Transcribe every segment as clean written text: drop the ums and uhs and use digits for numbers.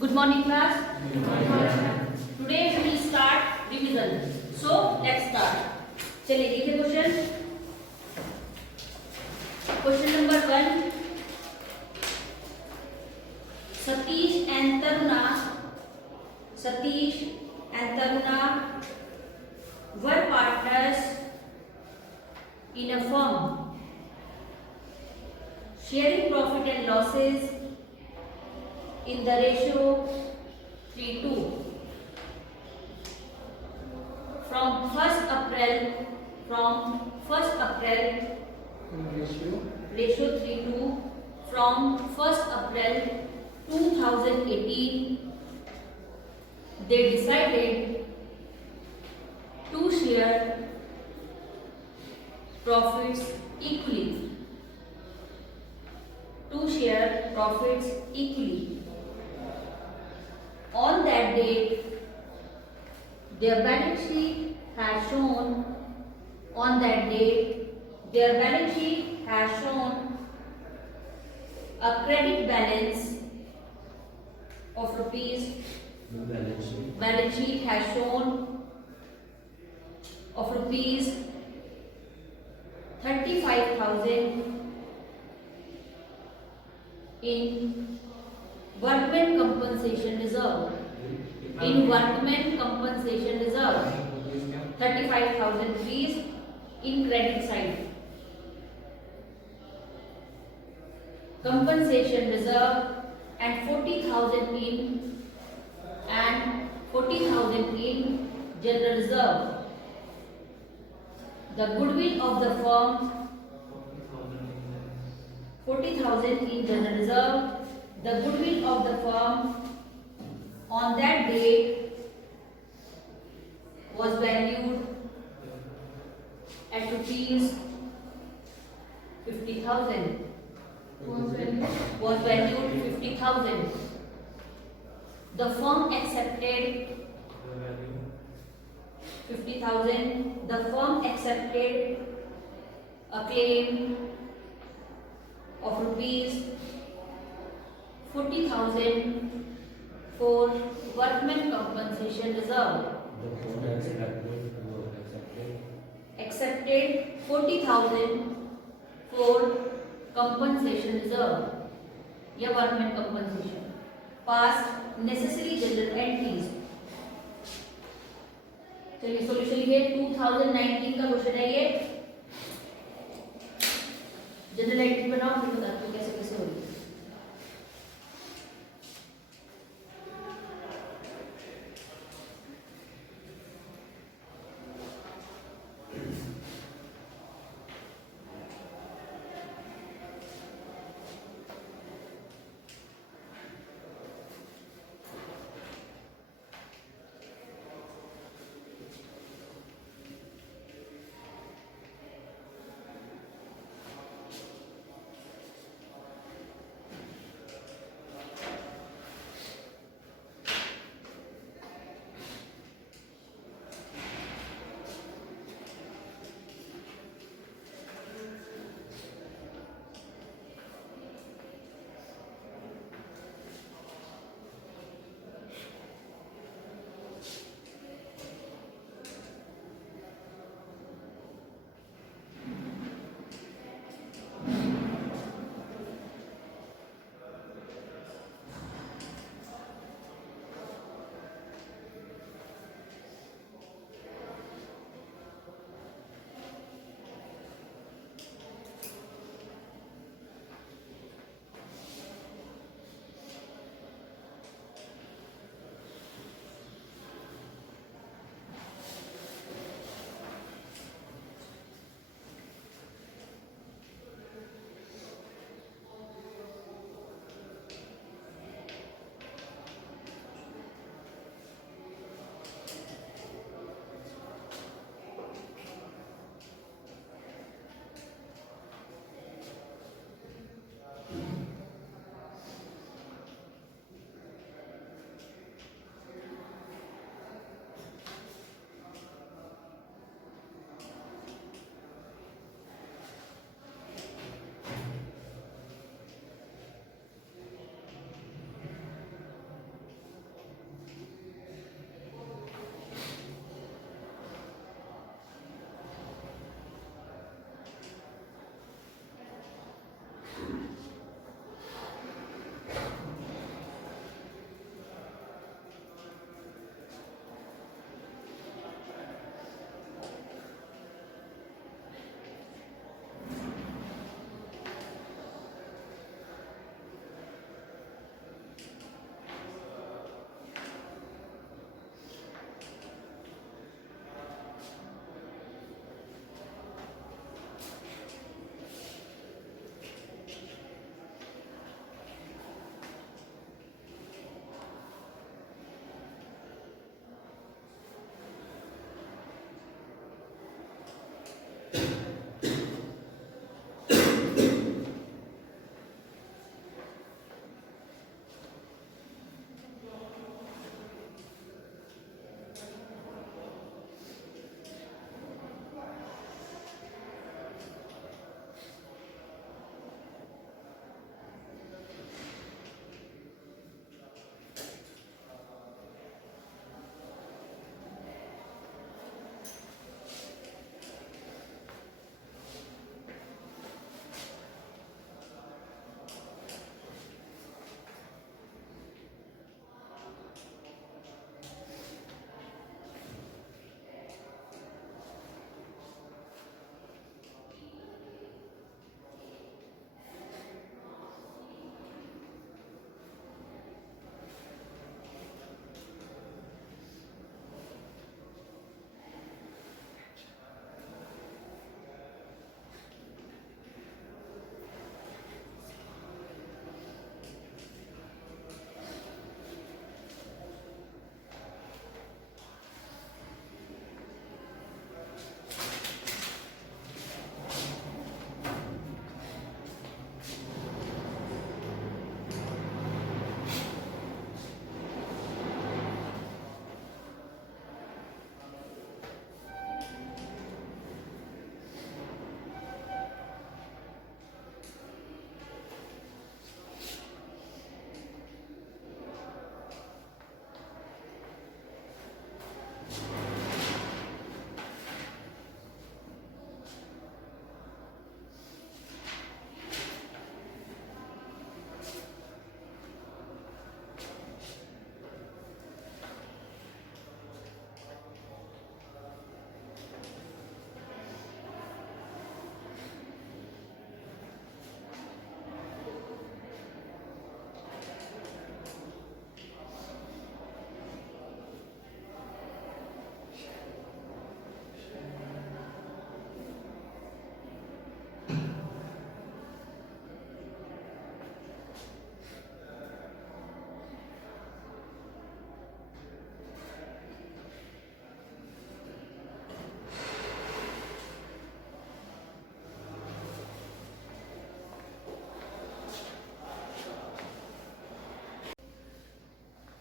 Good morning, class. Good morning. Today we start revision. So let's start. चलिए देखिए question. Question number 1. Satish and Taruna were partners in a firm, sharing profit and losses in the ratio 3:2 from 1st April ratio 3:2 from 1st April 2018 they decided to share profits equally. On that date, their balance sheet has shown a credit balance of rupees. Balance sheet has shown of rupees 35,000 in workmen compensation reserve. 35,000 rupees in credit side. Compensation reserve and 40,000 in general reserve. The goodwill of the firm 40,000 in general reserve. The goodwill of the firm on that date was valued at rupees 50,000. Was valued 50,000. The firm accepted 50,000. The firm accepted a claim of rupees 40,000 for workmen compensation reserve. Accepted 40,000 for compensation reserve या workmen compensation. Past necessary general entries. चलिए सॉल्यूशन लिखिए. 2019 का क्वेश्चन है ये. General entry बनाओ, फिर बताती हूँ कैसे कैसे होगी.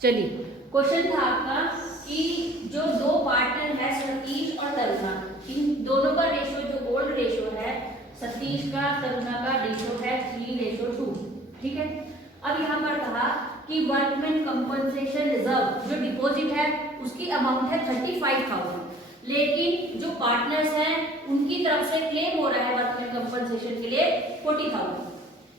चलिए, क्वेश्चन था आपका कि जो दो पार्टनर है सतीश और तरुणा, इन दोनों का रेशियो जो ओल्ड रेशियो है, सतीश का तरुणा का रेशियो है 3:2, ठीक है। अब यहाँ पर कहा कि वर्कमैन कंपनसेशन रिजर्व जो डिपॉजिट है उसकी अमाउंट है 35,000, लेकिन जो पार्टनर्स हैं उनकी तरफ से क्लेम हो रहा है वर्कमैन कंपनसेशन के लिए 40,000।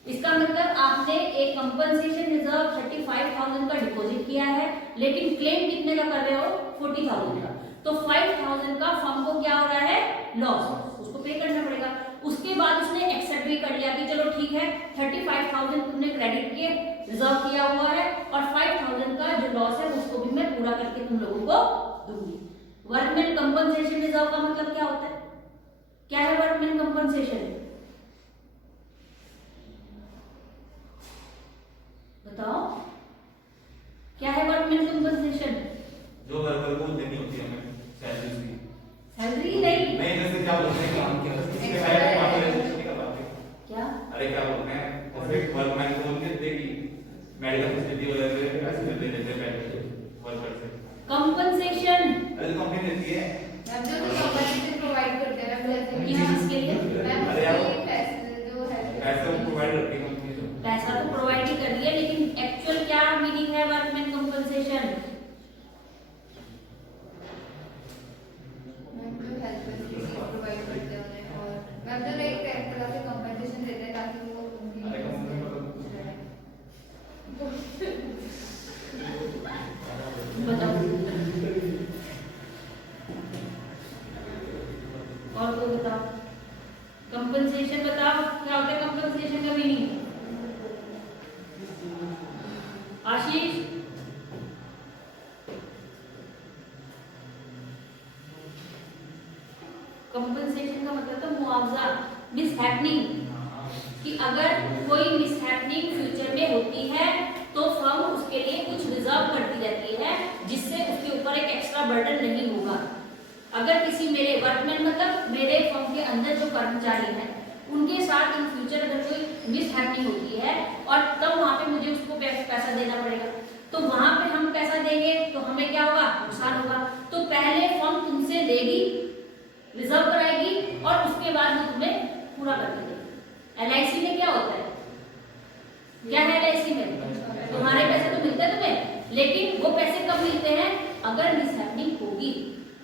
इसका मतलब आपने एक कंपनसेशन रिजर्व 35,000 का डिपॉजिट किया है, लेकिन क्लेम कितने का कर रहे हो? 40,000 का। तो 5,000 का फर्म को क्या हो रहा है? लॉस, उसको पे करना पड़ेगा। उसके बाद उसने एक्सेप्ट भी कर लिया कि चलो ठीक है, 35,000 तुमने क्रेडिट किए, रिजर्व किया हुआ है, और 5,000 का जो लॉस है उसको भी मैं पूरा करके तुम लोगों को दूंगी। वर्कमैन कंपनसेशन रिजर्व का मतलब क्या होता है? क्या है वर्कमैन कंपनसेशन? बताओ, क्या है वर्कमैन कंपनसेशन? जो वर्कर को देनी होती है हमें सैलरी की। सैलरी नहीं, जैसे क्या बोलते हैं, काम क्या इसके बारे में बात है क्या? अरे क्या बोलते हैं, ऑफिस वर्कमैन को उनके देगी मेडिकल फैसिलिटी वगैरह ऐसे दे देते हैं वर्कर से कंपनसेशन। अरे कंपनी देती है मैम, जो कंपनी प्रोवाइड करते हैं मैम, किसके लिए? अरे यार पैसे जो है पैसे प्रोवाइड करती है कंपनी जो पैसा तो प्रोवाइड ही कर रही है, लेकिन एक्चुअल क्या मीनिंग है वर्कमैन कंपनसेशन? मैम जो हेल्प प्रोवाइड करते हैं उन्हें, और मैम जो एक तरह से कंपनसेशन देते हैं ताकि वो अरे कंपनी बताओ और कोई बताओ, कंपनसेशन बताओ क्या होता है कंपनसेशन का मीनिंग? आशीष, कंपनसेशन का मतलब तो मुआवजा, मिसहैपनिंग, कि अगर कोई मिसहैपनिंग फ्यूचर में होती है तो फर्म उसके लिए कुछ रिजर्व करती रहती है जिससे उसके ऊपर एक एक्स्ट्रा बर्डन नहीं होगा। अगर किसी मेरे वर्कमैन मतलब मेरे फर्म के अंदर जो कर्मचारी हैं उनके साथ इन फ्यूचर अगर कोई मिसहैपनिंग होती है और तब वहां पे मुझे उसको पैसा देना पड़ेगा, तो वहां पे हम पैसा देंगे तो हमें क्या होगा? नुकसान होगा। तो पहले फर्म तुमसे लेगी, रिजर्व कराएगी, और उसके बाद वो तुम्हें पूरा कर देगी। LIC में क्या होता है? क्या है LIC में? तुम्हारे पैसे तो मिलते हैं तुम्हें, लेकिन वो पैसे कब मिलते हैं? अगर मिसहैपनिंग होगी।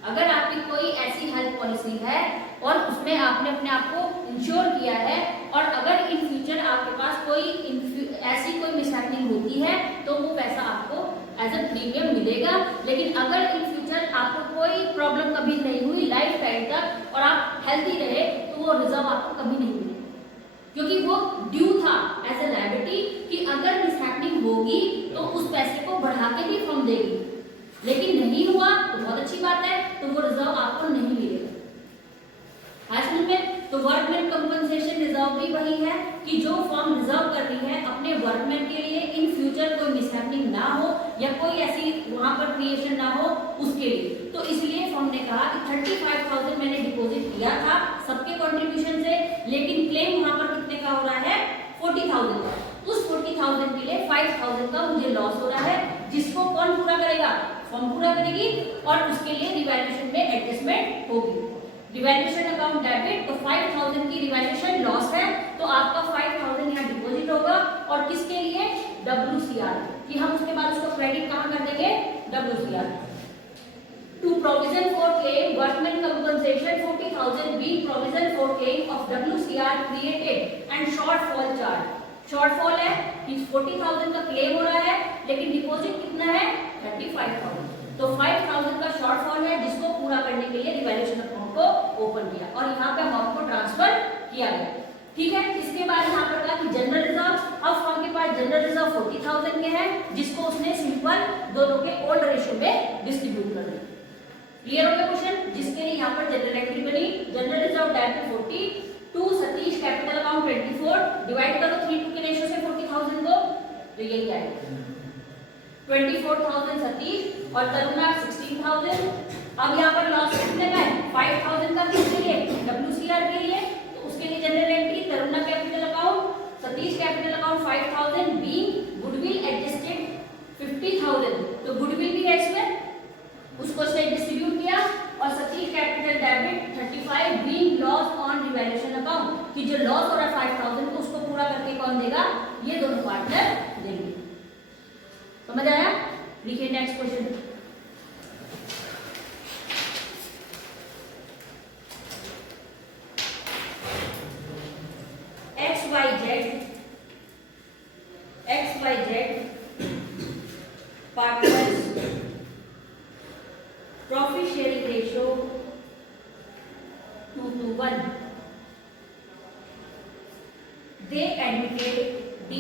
अगर आपकी कोई ऐसी हेल्थ पॉलिसी है और उसमें आपने अपने आप को इंश्योर किया है, और अगर इन फ्यूचर आपके पास कोई ऐसी कोई मिसहैपनिंग होती है तो वो पैसा आपको एज अ प्रीमियम मिलेगा। लेकिन अगर इन फ्यूचर आपको कोई प्रॉब्लम कभी नहीं हुई लाइफ टाइम तक और आप हेल्थी रहे, तो वो रिजर्व आपको कभी नहीं मिलेगा, क्योंकि वो ड्यू था एज ए लायबिलिटी कि अगर मिसहैपनिंग होगी तो उस पैसे को बढ़ा के भी फर्म देगी। लेकिन नहीं हुआ तो बहुत अच्छी बात है, तो वो रिजर्व आपको नहीं मिलेगा। समझ में? तो वर्कमैन कंपनसेशन रिजर्व भी वही है कि जो फर्म रिजर्व कर रही है अपने वर्कमैन के लिए इन फ्यूचर कोई मिसहैपनिंग ना हो या कोई ऐसी वहां पर क्रिएशन ना हो उसके लिए। तो इसलिए फर्म ने कहा कि 35,000 मैंने डिपॉजिट किया था सबके कंट्रीब्यूशन से, लेकिन क्लेम वहां पर कितने का हो रहा है? 40,000 का। उस 40,000 के लिए 5,000 का मुझे लॉस हो रहा है, जिसको कौन पूरा करेगा? फर्म पूरा करेगी, और उसके लिए रिवैल्यूएशन में एडजस्टमेंट होगी। रिवैल्यूएशन अकाउंट डेबिट, तो 5,000 की रिवैल्यूएशन लॉस है, तो आपका 5,000 यहाँ डिपॉजिट होगा, और किसके लिए? WCR, कि हम उसके बाद उसको क्रेडिट कहाँ कर देंगे? WCR। To provision for claim workman compensation 40,000 being provision for claim of WCR created and shortfall charge. Shortfall है कि 40,000 का क्लेम हो रहा है, लेकिन डिपॉजिट कितना है? 35,000। तो 5,000 का शॉर्टफॉल है जिसको पूरा करने के लिए रिवैल्यूएशन अकाउंट को ओपन किया और यहाँ पे अमाउंट को ट्रांसफर किया गया। ठीक है, इसके बाद यहाँ पर कहा कि जनरल रिजर्व, अब फर्म के पास जनरल रिजर्व 40,000 के हैं जिसको उसने सिंपल दोनों के ओल्ड रेशियो में डिस्ट्रीब्यूट कर दिया। क्लियर हो गया क्वेश्चन? जिसके लिए यहाँ पर जनरल एंट्री बनी, general reserve debit 40, to Satish capital account 24, divide करो 3:2 के रेशियो से 40,000 को, तो यही आएगा 24,000 सतीश और तरुणा 16,000। अब यहाँ पर लॉस कितने का है? 5,000 का। किसके लिए? WCR के लिए। तो उसके लिए general entry Taruna capital account, Satish capital account 5,000 being goodwill adjusted 50,000 लिखिए next question. XYZ partners profit sharing ratio 2:1. They admitted D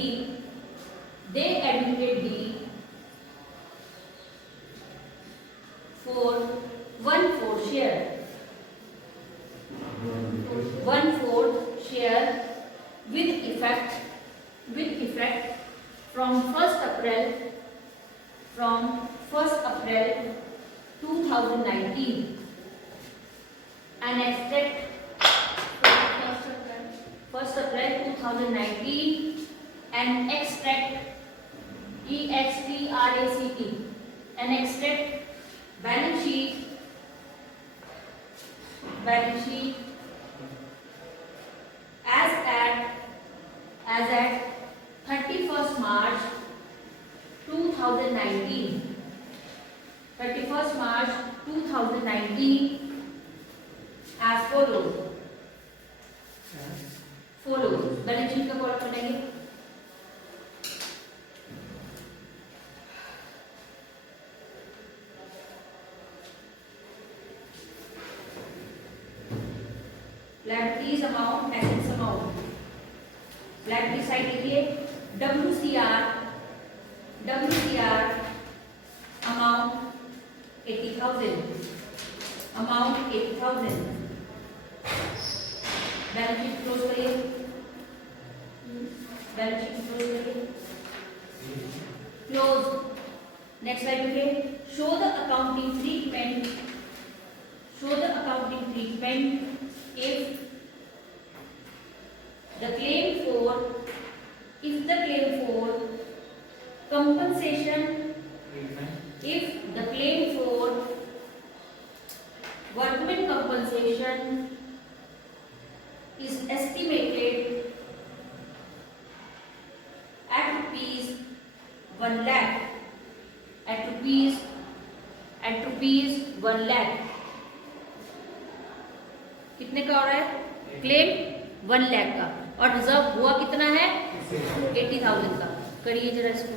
for 1/4 share. 1/4 share with effect from 1st April 2019. An extract 1st April 2019. An extract EXTRACT. An extract balance sheet as at 31st March 2019. 31st March 2019 as follows. Balance sheet का कॉलम बनाएंगे। Liabilities amount, assets amount. Liability side लिखिए WCR amount 80,000. Balance sheet close करिए। Close. Next slide पे show the accounting treatment if the claim for compensation, if the claim for workmen compensation is estimated at rupees 1 lakh, at rupees 1 lakh, कितने का हो रहा है क्लेम 1 लाख का और रिजर्व हुआ कितना है 80,000 का। करिए जरा इसको।